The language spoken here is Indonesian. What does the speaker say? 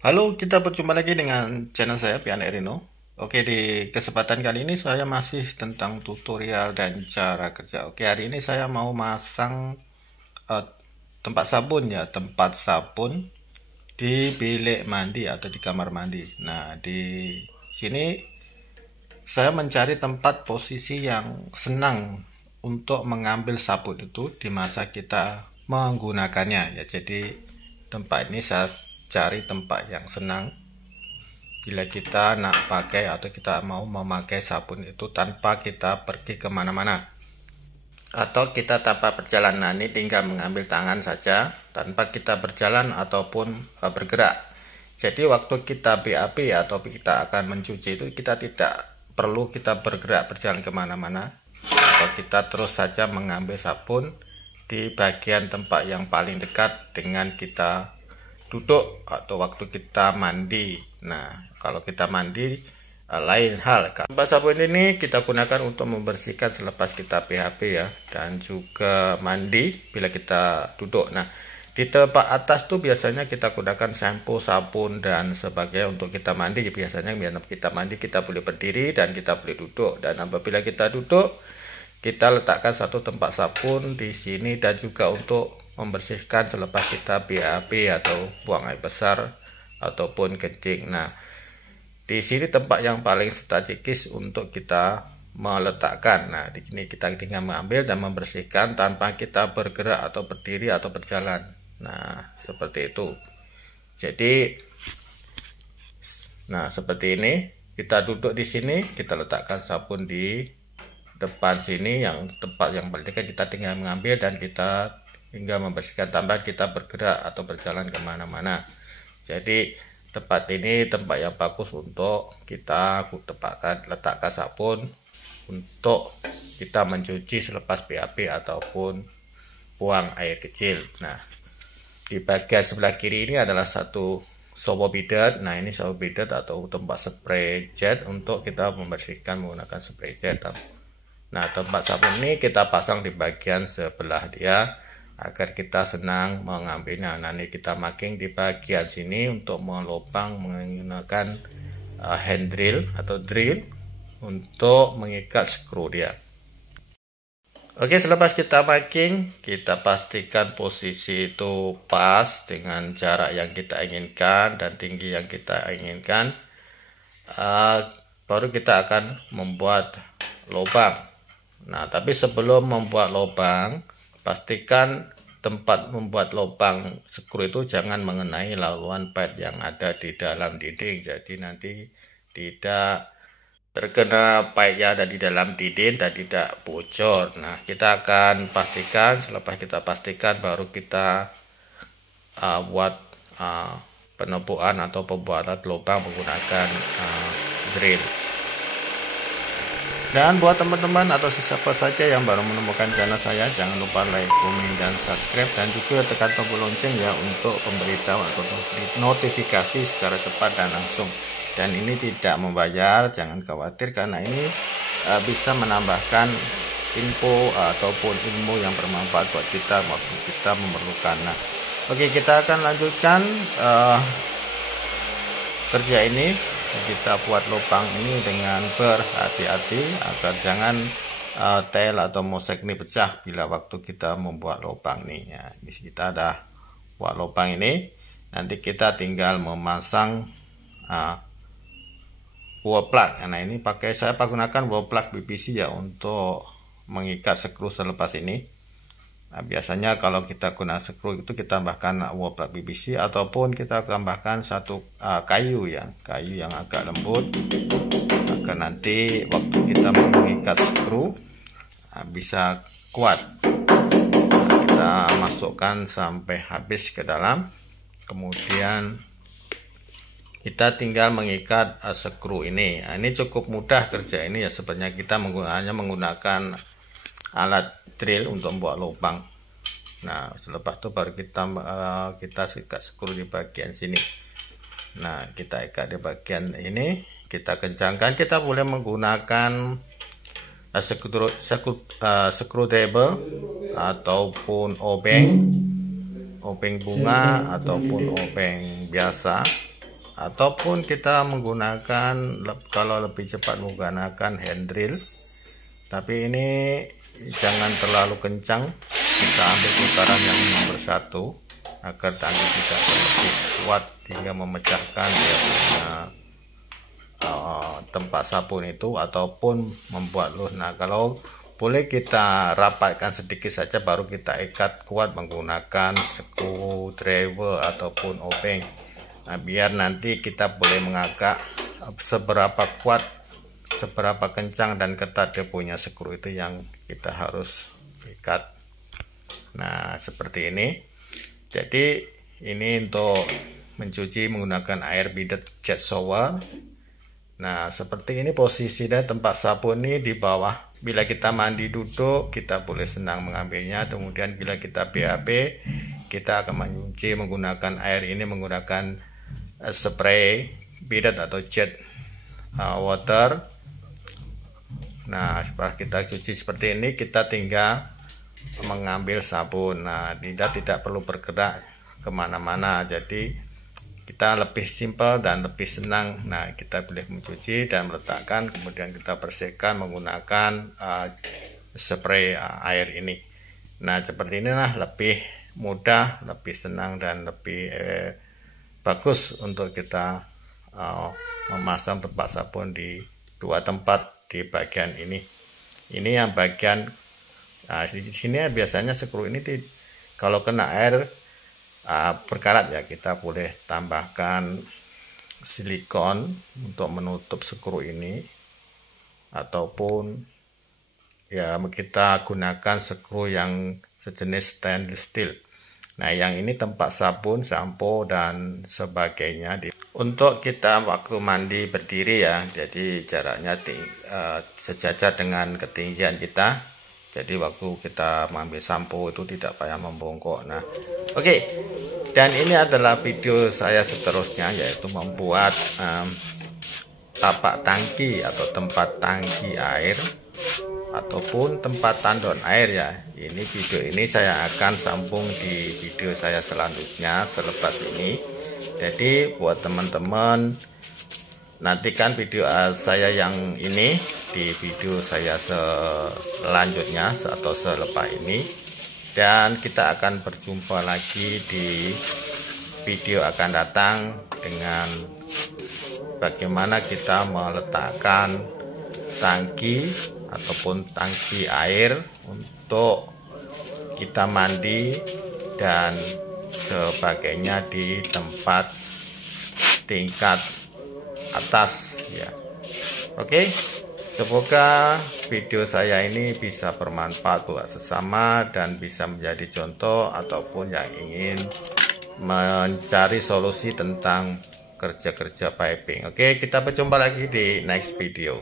Halo, kita berjumpa lagi dengan channel saya, Pian Erino. Oke, di kesempatan kali ini saya masih tentang tutorial dan cara kerja. Oke, hari ini saya mau masang eh, tempat sabun ya, tempat sabun di bilik mandi atau di kamar mandi. Nah, di sini saya mencari tempat posisi yang senang untuk mengambil sabun itu di masa kita menggunakannya ya. Jadi tempat ini saya cari tempat yang senang bila kita nak pakai atau kita mau memakai sabun itu tanpa kita pergi kemana-mana atau kita tanpa perjalanan. Ini tinggal mengambil tangan saja tanpa kita berjalan ataupun bergerak. Jadi waktu kita BAB atau kita akan mencuci itu kita tidak perlu kita bergerak berjalan kemana-mana, atau kita terus saja mengambil sabun di bagian tempat yang paling dekat dengan kita duduk atau waktu kita mandi. Nah, kalau kita mandi lain hal. Tempat sabun ini kita gunakan untuk membersihkan selepas kita PHP ya, dan juga mandi bila kita duduk. Nah, di tempat atas tuh biasanya kita gunakan shampoo, sabun dan sebagainya untuk kita mandi. Biasanya biar kita mandi kita boleh berdiri dan kita boleh duduk. Dan apabila kita duduk, kita letakkan satu tempat sabun di sini dan juga untuk membersihkan selepas kita BAB atau buang air besar ataupun kencing. Nah, di sini tempat yang paling strategis untuk kita meletakkan. Nah, di sini kita tinggal mengambil dan membersihkan tanpa kita bergerak atau berdiri atau berjalan. Nah, seperti itu. Jadi, nah seperti ini. Kita duduk di sini, kita letakkan sabun di depan sini yang tempat yang paling dekat. Kita tinggal mengambil dan kita tinggal membersihkan tanpa kita bergerak atau berjalan kemana-mana. Jadi tempat ini tempat yang bagus untuk kita letakkan sabun untuk kita mencuci selepas BAB ataupun buang air kecil. Nah, di bagian sebelah kiri ini adalah satu shower bidet. Nah, ini shower bidet atau tempat spray jet untuk kita membersihkan menggunakan spray jet. Nah, tempat sabun ini kita pasang di bagian sebelah dia agar kita senang mengambilnya. Nah, ini kita marking di bagian sini untuk melopang menggunakan hand drill atau drill untuk mengikat skru dia. Oke, selepas kita marking, kita pastikan posisi itu pas dengan jarak yang kita inginkan dan tinggi yang kita inginkan. Baru kita akan membuat lubang. Nah, tapi sebelum membuat lubang, pastikan tempat membuat lubang skru itu jangan mengenai laluan pad yang ada di dalam dinding. Jadi nanti tidak terkena pipe yang ada di dalam dinding dan tidak bocor. Nah, kita akan pastikan, selepas kita pastikan baru kita buat penebuan atau pembuatan lubang menggunakan drill. Dan buat teman-teman atau siapa saja yang baru menemukan channel saya, jangan lupa like, komen, dan subscribe, dan juga tekan tombol lonceng ya untuk pemberitahuan atau notifikasi secara cepat dan langsung. Dan ini tidak membayar, jangan khawatir karena ini bisa menambahkan info ataupun ilmu yang bermanfaat buat kita waktu kita memerlukan. Nah, oke, kita akan lanjutkan kerja ini. Kita buat lubang ini dengan berhati-hati agar jangan tel atau mosek ini pecah bila waktu kita membuat lubang nih ya. Di sini kita ada buat lubang ini, nanti kita tinggal memasang wall plug. Nah, ini saya gunakan wall plug PVC ya untuk mengikat skru selepas ini. Nah, biasanya kalau kita guna skru itu kita tambahkan wall plug PVC ataupun kita tambahkan satu kayu yang agak lembut agar nanti waktu kita mengikat skru bisa kuat. Nah, kita masukkan sampai habis ke dalam, kemudian kita tinggal mengikat skru ini. Nah, ini cukup mudah kerja ini ya, sebenarnya kita hanya menggunakan alat drill untuk membuat lubang. Nah, selepas itu baru kita ikat skru di bagian sini. Nah, kita ikat di bagian ini, kita kencangkan. Kita boleh menggunakan screwdriver ataupun obeng bunga ataupun obeng biasa. ataupun kita menggunakan, kalau lebih cepat menggunakan hand drill, tapi ini jangan terlalu kencang, kita ambil putaran yang nomor 1 agar tangki tidak lebih kuat hingga memecahkan dia punya tempat sabun itu ataupun membuat loose. Nah, kalau boleh kita rapatkan sedikit saja, baru kita ikat kuat menggunakan screwdriver ataupun obeng. Nah, biar nanti kita boleh mengagak seberapa kuat, seberapa kencang dan ketat dia punya skru itu yang kita harus ikat. Nah, seperti ini. Jadi ini untuk mencuci menggunakan air bidet jet shower. Nah, seperti ini posisinya tempat sabun ini di bawah. Bila kita mandi duduk, kita boleh senang mengambilnya. Kemudian bila kita BAB, kita akan mencuci menggunakan air ini menggunakan spray bidet atau jet water. Nah, setelah kita cuci seperti ini, kita tinggal mengambil sabun. Nah, tidak perlu bergerak kemana-mana, jadi kita lebih simpel dan lebih senang. Nah, kita boleh mencuci dan meletakkan, kemudian kita bersihkan menggunakan spray air ini. Nah, seperti inilah lebih mudah, lebih senang dan lebih bagus untuk kita memasang tempat sabun di 2 tempat di bagian ini. Ini yang bagian di sini biasanya skru ini kalau kena air berkarat ya, kita boleh tambahkan silikon untuk menutup skru ini, ataupun ya kita gunakan skru yang sejenis stainless steel. Nah, yang ini tempat sabun, sampo dan sebagainya. Untuk kita waktu mandi berdiri ya, jadi jaraknya sejajar dengan ketinggian kita. Jadi waktu kita mengambil sampo itu tidak payah membongkok. Nah, oke. Dan ini adalah video saya seterusnya, yaitu membuat tapak tangki atau tempat tangki air ataupun tempat tandon air ya. Ini video ini saya akan sambung di video saya selanjutnya selepas ini. Jadi buat teman-teman, nantikan video saya yang ini di video saya selanjutnya atau selepas ini, dan kita akan berjumpa lagi di video akan datang dengan bagaimana kita meletakkan tangki ataupun tangki air untuk kita mandi dan sebagainya di tempat tingkat atas ya. Oke, semoga video saya ini bisa bermanfaat buat sesama dan bisa menjadi contoh ataupun yang ingin mencari solusi tentang kerja-kerja piping. Oke, kita berjumpa lagi di next video.